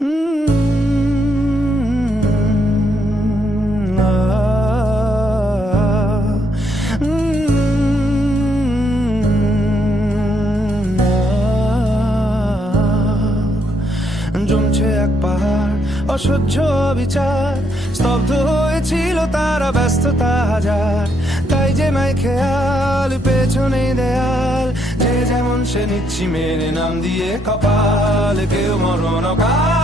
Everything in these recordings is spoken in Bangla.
Mm-hmm. জমছে এক পাহাড়, অসহ্য বিচার স্তব্ধ হয়েছিল তারা, ব্যস্ততা হাজার। তাই যে নাই খেয়াল পেছনে দেয়াল। যে যেমন সে নিচ্ছি মেনে নাম দিয়ে কপাল। কেউ মরণ কাল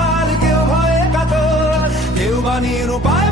Ronnie body.